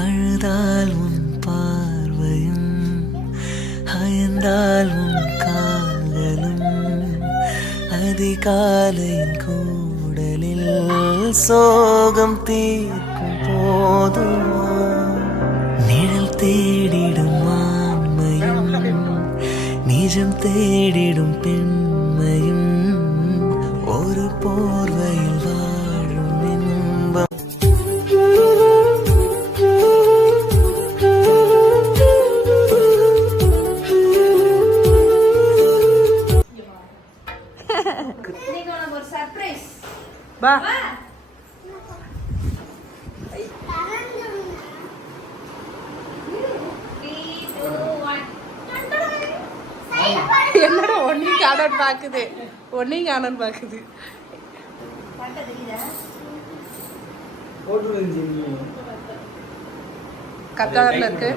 அழுதால் உன் பார்வையும் அயர்ந்தால் உன் கால்களும் அதிகாலையின் கூடலில் சோகம் தீர்க்கும் போதுமா நிழல் தேடிடும் ஆண்மையும் நிஜம் தேடிடும் பெண்மையும் ஒரு போர்வையில் வாழும் இன்பம். என்னடா ஒன்னையும் காணோன்னு பாக்குது, ஒன்னையும் காணோன்னு பாக்குது. கத்தாரில் இருக்கு,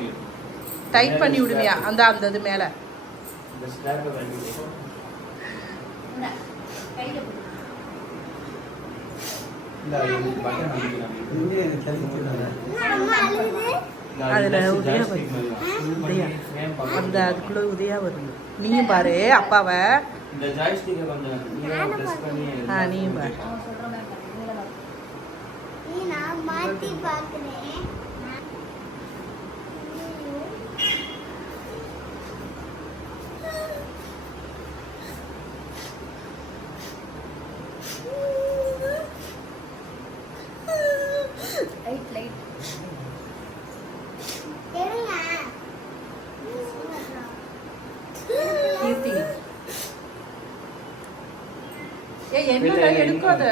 டைட் பண்ணி விடுவியா அந்த அந்த இது மேல. அதுல உதயா வருது, உதயா அந்த அதுக்குள்ள உதயா வருது. நீயும் பாரு அப்பாவை, நீயும் பாரு. என்ன எடுக்காத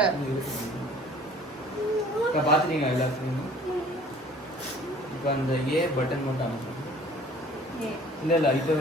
பாத்துட்டீங்க எல்லா ஃப்ரேமும். இப்போ அந்த ஏ பட்டன் மட்டும் அனுப்புங்க. இல்ல இல்ல இது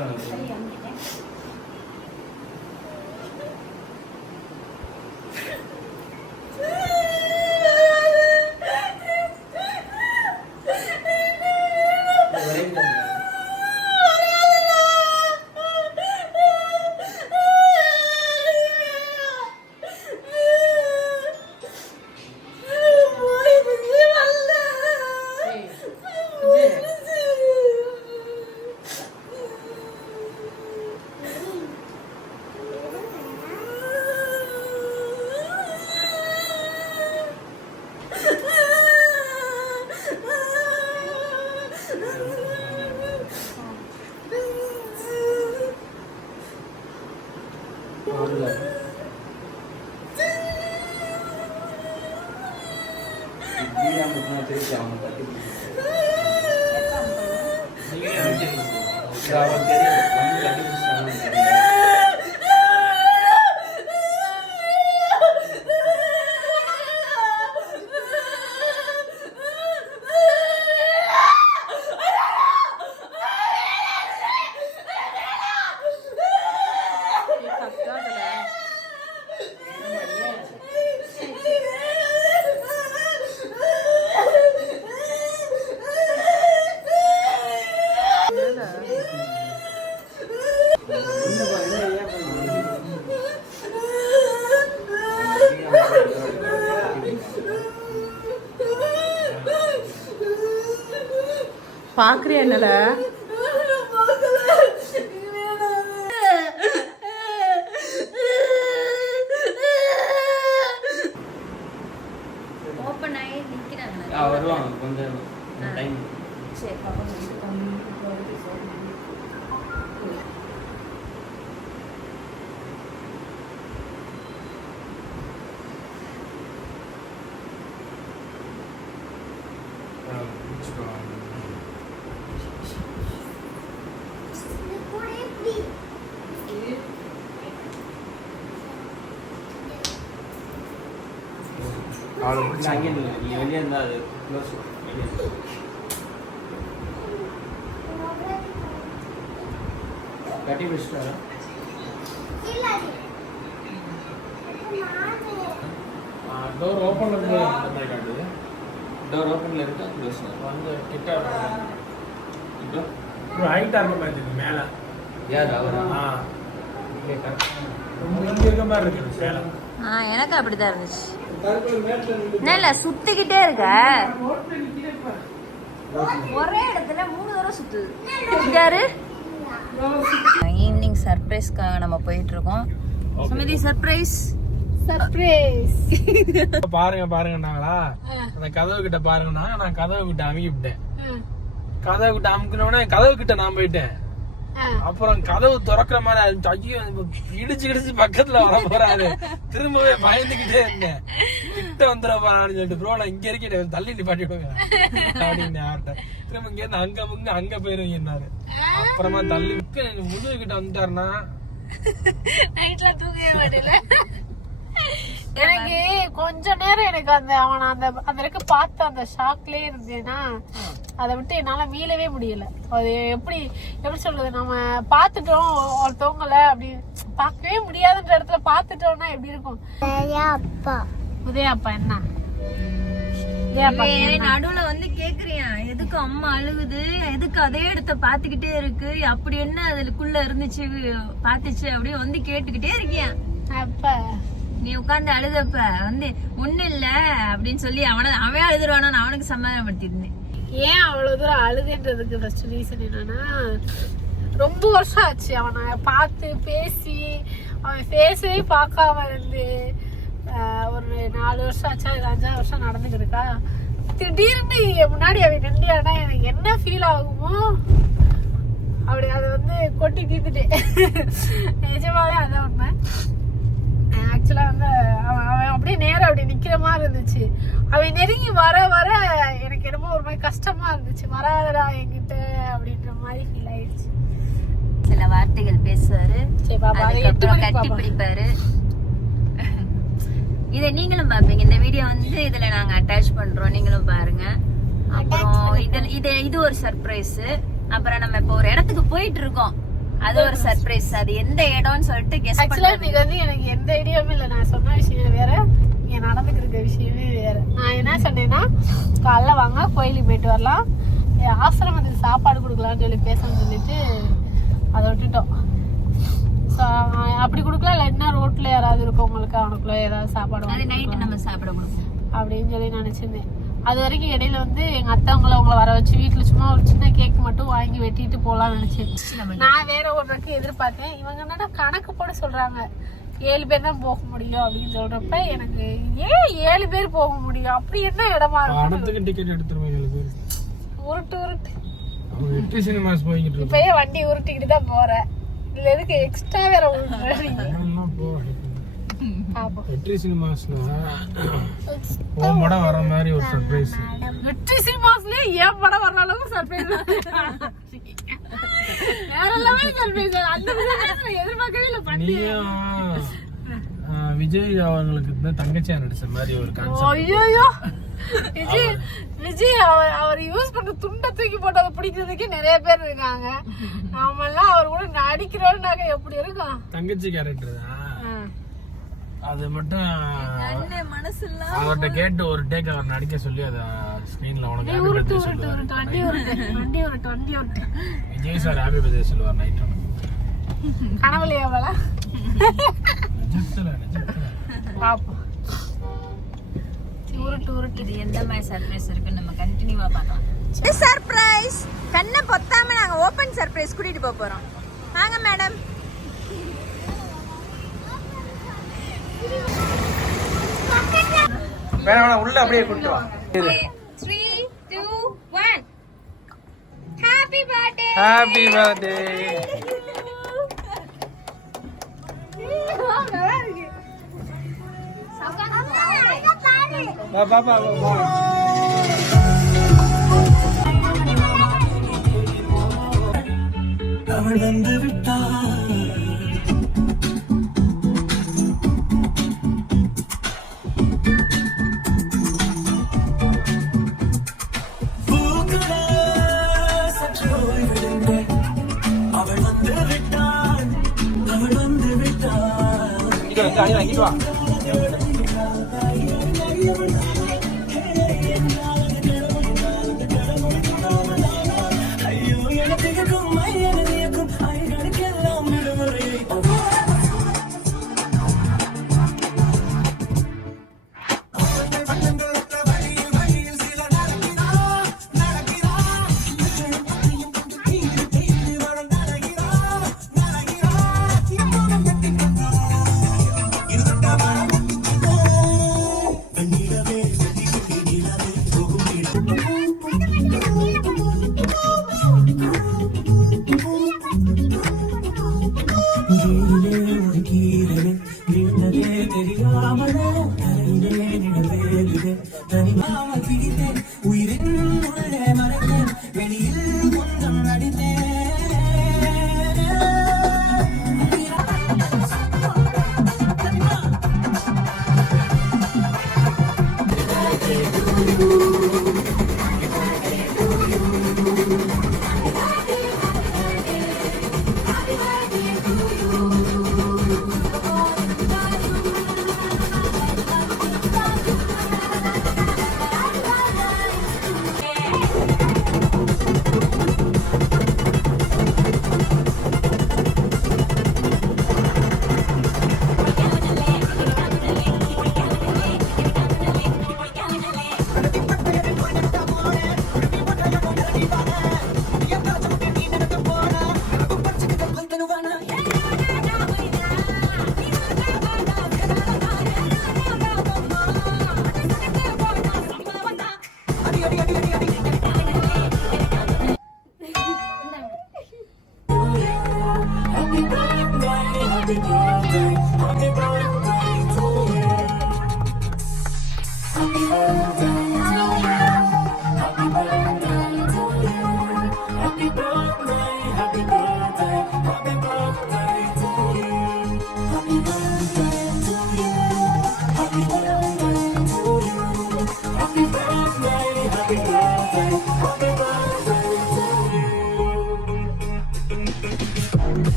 பாக்குறியா என்னல ஓபன் ஆயி நிக்கிறாங்க. வருவாங்க கொஞ்சம் டைம். சரி பாப்பா. வெளியே இருந்தா அது க்ளோஸ். கட்டி வச்சுட்டாரா? டோர் ஓப்பன்ல இருக்கு. அந்த காட்டுது. டோர் ஓப்பன்ல இருக்கா க்ளோஸ்? வந்து கிட்ட இப்போ ஒரு ஹைட்டா இருக்க மாதிரி இருக்கு மேல. யார் அவரா? இங்க இருக்க மாதிரி இருக்கு மேல. எனக்கு அப்படிதான் இருந்துச்சு. இல்ல சுத்திக்கிட்டே இருக்க. ஒரே இடத்துல 3 தடவை சுத்துது. யாரு? ஈவினிங் சர்ப்ரைஸ்க்காக நம்ம போயிட்டு இருக்கோம். சுமதி சர்ப்ரைஸ். பாருங்கன்னாங்களா அந்த கதவு கிட்ட பாருங்கன்னா நான் கதவு கிட்ட அமுக்கி விட்டேன். கதவு கிட்ட அமுக்கினோடனே கதவு கிட்ட நான் போயிட்டேன். அப்புறம் கதவு திறக்கிற மாதிரி ஐயோ இடிச்சு பக்கத்துல வர போறாரு. திரும்பவே பயந்துகிட்டே இருந்தேன். கிட்ட வந்துட போறான்னு சொல்லிட்டு ப்ரோ நான் இங்க இருக்கேன் தள்ளி நிப்பாட்டிடுவேன் அப்படின்னு யார்கிட்ட திரும்ப இங்க இருந்து அங்க முங்க அங்க போயிருவீங்கன்னாரு. அப்புறமா தள்ளி முதுகு கிட்ட வந்துட்டாருன்னா நைட்ல தூங்கவே மாட்டேல. எனக்கு கொஞ்ச நேரம் எனக்கு அவனை அந்த பார்த்து அந்த ஷாக்லயே இருந்தேன்னா அதை விட்டு என்னால மீளவே முடியல. அது எப்படி சொல்றது, நம்ம பாத்துட்டோம் ஒருத்தவங்கள அப்படி பார்க்கவே முடியாதுன்ற இடத்துல பாத்துட்டோம்னா எப்படி இருக்கும். உதயப்பா என்ன நடுவுல வந்து கேக்குறியா எதுக்கு அம்மா அழுகுது, எதுக்கு அதே இடத்த பாத்துக்கிட்டே இருக்கு, அப்படி என்ன அதுக்குள்ள இருந்துச்சு பாத்துச்சு அப்படியே வந்து கேட்டுக்கிட்டே இருக்கியா. அப்ப நீ உட்கார்ந்து அழுதப்ப வந்து ஒண்ணு இல்ல அப்படின்னு சொல்லி அவன் அழுதுருவானா நான் அவனுக்கு சமாதானப்படுத்திருந்தேன். ஏன் அவ்வளவு தூரம் அழுதுன்றதுக்கு ஃபர்ஸ்ட் ரீசன் என்னன்னா, ரொம்ப வருஷம் ஆச்சு அவனை பார்த்து பேசி அவன் ஃபேஸே பார்க்காம இருந்து. ஒரு 4 வருஷம் ஆச்சா, 5 வருஷம் நடந்துட்டு இருக்கா. திடீர்னு முன்னாடி அவன் நின்றானா எனக்கு என்ன ஃபீல் ஆகுமோ அப்படி அதை வந்து கொட்டி தீர்த்துட்டேன். நிஜமாவே அதான் உண்மை. ஆக்சுவலா வந்து அவன் அப்படியே நேரம் அப்படி நிக்கிற மாதிரி இருந்துச்சு. அவன் நெருங்கி வர வர எனக்கு என்னமோ ஒரு மாதிரி கஷ்டமா இருந்துச்சு. வராதடா என்கிட்ட அப்படின்ற மாதிரி ஃபீல் ஆயிடுச்சு. சில வார்த்தைகள் பேசுவாரு, அதுக்கப்புறம் கட்டி பிடிப்பாரு. இதை நீங்களும் பாப்பீங்க. இந்த வீடியோ வந்து இதுல நாங்க அட்டாச் பண்றோம், நீங்களும் பாருங்க. அப்புறம் இது ஒரு சர்ப்ரைஸ். அப்புறம் நம்ம இப்ப ஒரு இடத்துக்கு போயிட்டு இருக்கோம், அது ஒரு சர்ப்ரைஸ். அது எந்த இடம்னு சொல்லிட்டு கெஸ் பண்ணுங்க. இது வந்து எனக்கு எந்த ஐடியாவும் இல்லை. நான் சொன்ன விஷயம் வேற, இங்க நடந்துட்டு இருக்க விஷயமே வேற. நான் என்ன சொன்னேன்னா, காலைல வாங்க கோயிலுக்கு போயிட்டு வரலாம், ஆசிரமத்துக்கு சாப்பாடு கொடுக்கலாம்னு சொல்லி பேசணும்னு சொல்லிட்டு அதை விட்டுட்டோம். அப்படி கொடுக்கலாம், இல்லை என்ன ரோட்ல யாராவது இருக்கவங்களுக்கு அவனுக்குள்ள ஏதாவது சாப்பாடு நைட்டு நம்ம சாப்பிட கொடுப்போம் அப்படின்னு சொல்லி நினைச்சிருந்தேன். அது வரைக்கும் இடையில வந்து எங்க அத்தவங்களை வர வச்சு வீட்டுல சும்மா ஒரு சின்ன கேக் மட்டும் வாங்கி வெட்டிட்டு போலாம்னு நினைச்சேன். நான் வேற ஒன்றுக்கு எதிர்பார்த்தேன். இவங்க என்னன்னா கணக்கு போட சொல்றாங்க, 7 பேர் தான் போக முடியும் அப்படின்னு சொல்றப்ப எனக்கு ஏன் 7 பேர் போக முடியும், அப்படி என்ன இடமா இருக்கும். டிக்கெட் எடுத்துருவோம் 7 பேர். உருட்டு போய்கிட்டு இப்பயே வண்டி உருட்டிக்கிட்டு தான் போறேன். இதுல எதுக்கு எக்ஸ்ட்ரா வேற உருட்டுறீங்க. வெற்றி சினிமாஸ்ல உன் படம் வர மாதிரி ஒரு சர்ப்ரைஸ். வெற்றி சினிமாஸ்ல ஏன் படம் வர அளவுக்கு சர்ப்ரைஸ் வேற லெவல் சர்ப்ரைஸ். அந்த சர்ப்ரைஸ் எதிர்பார்க்கவே இல்ல. பண்ணி விஜய் அவங்களுக்கு தங்கச்சியா நடிச்ச மாதிரி ஒரு கான்செப்ட். ஐயோ விஜய் அவர் யூஸ் பண்ற துண்டை தூக்கி போட்டு அதை பிடிக்கிறதுக்கே நிறைய பேர் இருக்காங்க. நாம எல்லாம் அவர் கூட நடிக்கிறோம்னாக்க எப்படி இருக்கும். தங்கச்சி கேரக்டர் தான் அது மட்டும் அவர்கிட்ட கேட்டு ஒரு டேக் அவர் நடிக்க சொல்லி அதை ஸ்கிரீன்ல உனக்கு ஹாப்பி பர்த்டே சொல்லுவார். விஜய் சார் ஹாப்பி பர்த்டே சொல்லுவார் நைட். கனவுலையா அவள பாப்போம். இது எந்த மாதிரி சர்ப்ரைஸ் இருக்குன்னு நம்ம கண்டினியூவா பார்க்கலாம். சர்ப்ரைஸ் கண்ணை பொத்தாம நாங்க ஓபன் சர்ப்ரைஸ் கூட்டிட்டு போறோம். வாங்க மேடம். வேணா உள்ள அப்படியே கூட்டி வா. 3 2 1 ஹேப்பி பர்த்டே. Happy birthday. பாப்பா அவள் வந்து விட்டாள். வாங்கிட்டு வா.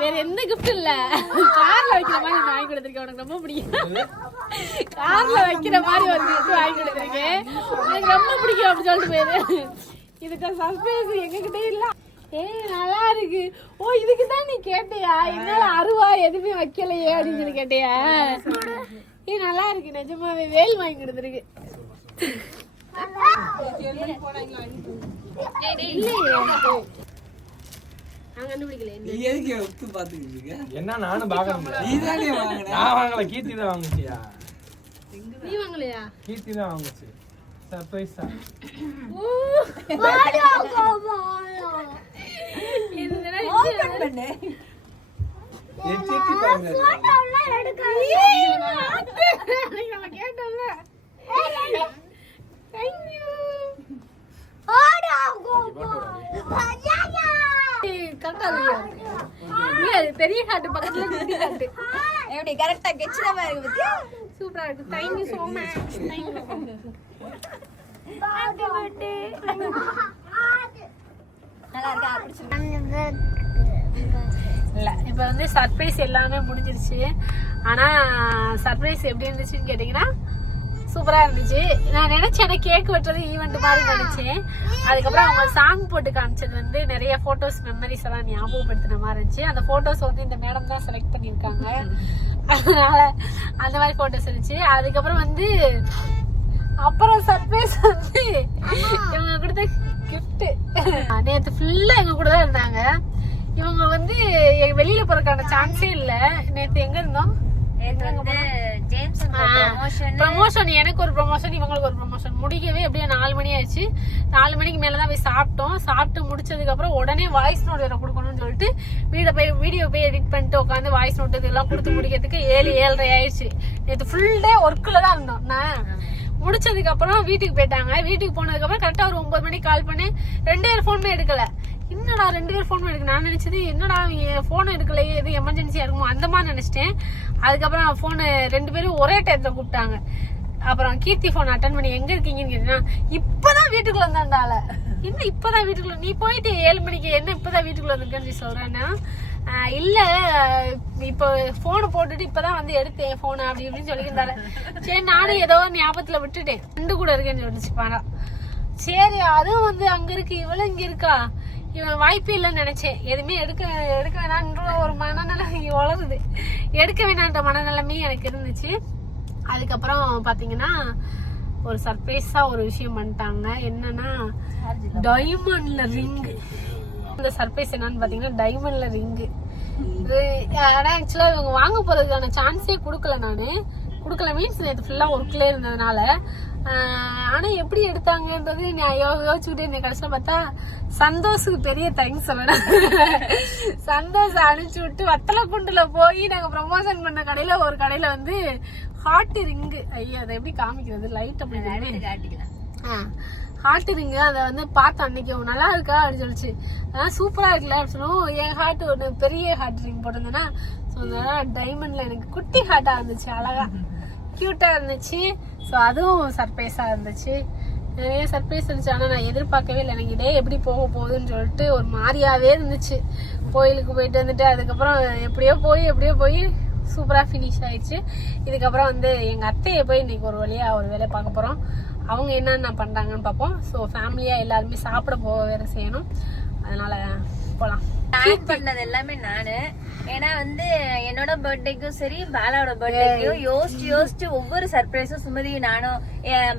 வேற எந்த கிஃப்ட் இல்ல, கார்ல வைக்கிற மாதிரி வாங்கி கொடுத்துருக்கேன். உனக்கு ரொம்ப பிடிக்கும். கார்ல வைக்கிற மாதிரி ஒரு கிஃப்ட் வாங்கி கொடுத்துருக்கேன். எனக்கு ரொம்ப பிடிக்கும் அப்படின்னு சொல்லிட்டு போயிரு. இதுக்கு சர்ப்ரைஸ் எங்ககிட்ட இல்ல. நல்லா இருக்கு. ஓ இதுக்கு தான் நீ கேட்டியா? என்னால அருவா எதுவுமே வைக்கலையே அப்படின்னு சொல்லி கேட்டியா? நல்லா இருக்கு, நிஜமாவே வேல் வாங்கி கொடுத்துருக்கு. என்ன நானும் பாக்கணும். நான் வாங்கல, கீர்த்தி தான் வாங்குச்சியா? நீ வாங்கலையா? கீர்த்தி தான் வாங்குச்சு. சர்ப்ரைஸ் தான். பெரிய ஹார்ட் பக்கத்துல குட்டி ஹார்ட். எப்படி கரெக்டா கெச்சின மாதிரி இருக்கு பத்தியா? சூப்பரா இருக்கு. Thank you so much. Thank you. Happy birthday. நல்லா இருக்கா? பிடிச்சிருக்கு. இல்ல இப்போ வந்து சர்ப்ரைஸ் எல்லாமே முடிஞ்சிருச்சு. ஆனா சர்ப்ரைஸ் எப்படி இருந்துச்சுன்னு கேட்டீங்கன்னா சூப்பரா இருந்துச்சு. நான் நினைச்சேன் கேக் வெட்டுறது ஈவெண்ட் மாதிரி நினைச்சேன். அதுக்கப்புறம் அவங்க சாங் போட்டு காமிச்சது வந்து நிறைய போட்டோஸ் மெமரிஸ் எல்லாம் ஞாபகப்படுத்தின மாதிரி இருந்துச்சு. அந்த போட்டோஸ் வந்து இந்த மேடம் தான் செலக்ட் பண்ணியிருக்காங்க. அதனால அந்த மாதிரி போட்டோஸ் இருந்துச்சு. அதுக்கப்புறம் வந்து அப்புறம் சர்ப்ரைஸ் வந்து இவங்க கொடுத்த கிஃப்ட். நேற்று ஃபுல்லா எங்க கூட தான் இருந்தாங்க. இவங்க வந்து வெளியில போறதுக்கான சான்ஸே இல்ல. நேற்று எங்க இருந்தோம்? ப்ரமோஷன், எனக்கு ஒரு ப்ரமோஷன், இவங்களுக்கு ஒரு ப்ரமோஷன். முடிக்கவே எப்படியும் 4 மணி ஆயிடுச்சு. 4 மணிக்கு மேலதான் போய் சாப்பிட்டோம். சாப்பிட்டு முடிச்சதுக்கு அப்புறம் உடனே வாய்ஸ் நோட் வேற கொடுக்கணும்னு சொல்லிட்டு வீடியோ போய் எடிட் பண்ணிட்டு உட்காந்து வாய்ஸ் நோட் இதெல்லாம் கொடுத்து முடிக்கிறதுக்கு 7:30 ஆயிடுச்சு. நேற்று ஃபுல் டே ஒர்க்ல தான் இருந்தோம். நான் முடிச்சதுக்கு அப்புறம் வீட்டுக்கு போயிட்டாங்க. வீட்டுக்கு போனதுக்கு அப்புறம் கரெக்டா ஒரு 9 மணிக்கு கால் பண்ணி 2 பேர் போனுமே எடுக்கல. என்னடா 2 பேர் போன் எடுக்க? நான் நினைச்சது என்னடா போன் எடுக்கலையே, எது எமர்ஜென்சியா இருக்குமோ அந்த மாதிரி நினைச்சிட்டேன். அதுக்கப்புறம் போனு 2 பேரும் ஒரே டயத்துல கூப்பிட்டாங்க. அப்புறம் கீர்த்தி போன் அட்டன் பண்ணி எங்க இருக்கீங்கன்னு கேட்டீங்கன்னா இப்பதான் வீட்டுக்குள்ள வந்தாண்டால. என்ன இப்பதான் வீட்டுக்குள்ள? நீ போயிட்டு 7 மணிக்கு என்ன இப்பதான் வீட்டுக்குள்ள வந்திருக்கேன்னு சொல்றேன்னா, இல்ல இப்ப போனை போட்டுட்டு இப்பதான் வந்து எடுத்தேன் போனை அப்படி இப்படின்னு சொல்லியிருந்தாரு. சரி நானும் ஏதோ ஞாபகத்துல விட்டுட்டேன். ஃப்ரெண்டு கூட இருக்கேன்னு சொல்லிச்சு பாடா. சரி அதுவும் வந்து அங்க இருக்கு, இவளும் இங்க இருக்கா, இவன் வாய்ப்பே இல்லைன்னு நினைச்சேன். எதுவுமே எடுக்க வேணான்ற ஒரு மனநிலை வளருது. எடுக்க வேணான்ற மனநிலைமே எனக்கு இருந்துச்சு. அதுக்கப்புறம் பாத்தீங்கன்னா ஒரு சர்ப்ரைஸா ஒரு விஷயம் பண்ணிட்டாங்க. என்னன்னா டைமண்ட்ல ரிங். இந்த சர்ப்ரைஸ் என்னன்னு பாத்தீங்கன்னா டைமண்ட்ல ரிங்கு. ஆனா ஆக்சுவலா இவங்க வாங்க போறதுக்கான சான்ஸே கொடுக்கல மீன்ஸ் நேற்று ஃபுல்லா ஒர்க்ல இருந்ததுனால. ஆனா எப்படி எடுத்தாங்கன்றது நான் யோசிச்சுக்கிட்டே இருந்தேன். கடைசியில பார்த்தா சந்தோஷுக்கு பெரிய தேங்க்ஸ் சொல்லணும். சந்தோஷ் அனுப்பிச்சு விட்டு வத்தலக்குண்டுல போய் நாங்க ப்ரமோஷன் பண்ண கடையில ஒரு கடையில வந்து ஹார்ட் ரிங்கு, ஐயா அதை எப்படி காமிக்கிறது, லைட் அப்படி காட்டிக்கலாம். ஹார்ட் ரிங்கு அதை வந்து பார்த்தேன் அன்னைக்கு. நல்லா இருக்கா அப்படின்னு சொல்லிச்சு. சூப்பரா இருக்குல்ல அப்படின்னு சொல்லுவோம். என் ஹார்ட் ஒன்று பெரிய ஹார்ட் ரிங் போட்டிருந்தேன்னா டைமண்ட்ல எனக்கு குட்டி ஹார்ட்டா இருந்துச்சு, அழகா கியூட்டா இருந்துச்சு. ஸோ அதுவும் சர்ப்ரைஸா இருந்துச்சு. நிறைய சர்ப்ரைஸ் இருந்துச்சு. ஆனால் நான் எதிர்பார்க்கவே இல்லை. எனக்கு இதே எப்படி போக போகுதுன்னு சொல்லிட்டு ஒரு மாதிரியாவே இருந்துச்சு. கோயிலுக்கு போயிட்டு வந்துட்டு அதுக்கப்புறம் எப்படியோ போய் சூப்பராக ஃபினிஷ் ஆயிடுச்சு. இதுக்கப்புறம் வந்து எங்கள் அத்தையை போய் இன்னைக்கு ஒரு வேலையை பார்க்க போகிறோம். அவங்க என்னென்ன பண்ணுறாங்கன்னு பார்ப்போம். ஸோ ஃபேமிலியாக எல்லாருமே சாப்பிட போக வேறு செய்யணும். அதனால போகலாம். பிளான் பண்ணது எல்லாமே நானு. ஏன்னா வந்து என்னோட பர்த்டேக்கும் சரி பாலாவோட பர்த்டேக்கும் யோசிச்சு ஒவ்வொரு சர்ப்ரைஸும் சுமதி நானும்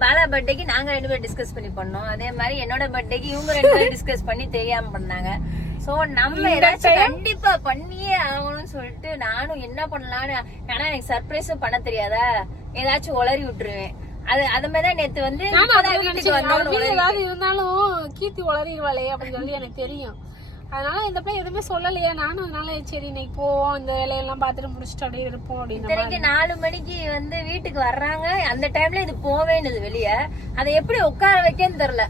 பாலா பர்த்டேக்கு நாங்க 2 பேரும் டிஸ்கஸ் பண்ணி பண்ணோம். அதே மாதிரி என்னோட பர்த்டேக்கு இவங்க 2 பேரும் டிஸ்கஸ் பண்ணி தெரியாம பண்ணாங்க. சோ நம்ம ஏதாச்சும் கண்டிப்பா பண்ணியே ஆகணும்னு சொல்லிட்டு நானும் என்ன பண்ணலான்னு. ஆனா எனக்கு சர்ப்ரைஸும் பண்ண தெரியாதா, ஏதாச்சும் உளறி விட்டுருவேன். அது மாதிரிதான் நேத்து வந்து வீட்டுக்கு ஏதாவது இருந்தாலும் கீர்த்தி உளறிடுவாளே அப்படின்னு சொல்லி எனக்கு தெரியும். அதனால இந்த பிள்ளை எதுவுமே சொல்லலையா. நானும் அதனால சரி இன்னைக்கு போவோம், இந்த வேலையெல்லாம் பார்த்துட்டு முடிச்சுட்டு அப்படியே இருப்போம் அப்படின்னு. 4 மணிக்கு வந்து வீட்டுக்கு வர்றாங்க. அந்த டைம்ல இது போவேன்னு வெளியே அதை எப்படி உட்கார வைக்கன்னு தெரியல.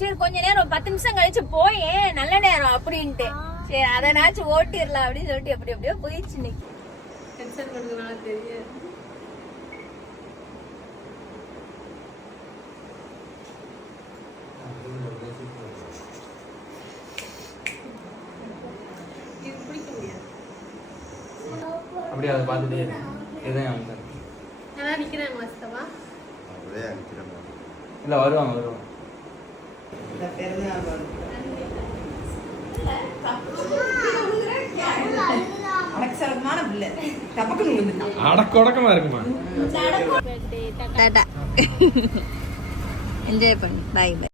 சரி கொஞ்ச நேரம் ஒரு 10 நிமிஷம் கழிச்சு போயேன் நல்ல நேரம் அப்படின்ட்டு சரி அதனாச்சும் ஓட்டிடலாம் அப்படின்னு சொல்லிட்டு எப்படியோ போயிடுச்சு. இன்னைக்கு டென்ஷன் பண்ணுறதுனால தெரியாது. அப்படியே அதை பார்த்துட்டே இருக்கேன். எதுவும் அவங்க அதான் நிற்கிறாங்க வசதவா. இல்லை வருவாங்க. அடக்கொடக்கமா இருக்குமா. என்ஜாய் பண்ணு. Bye by.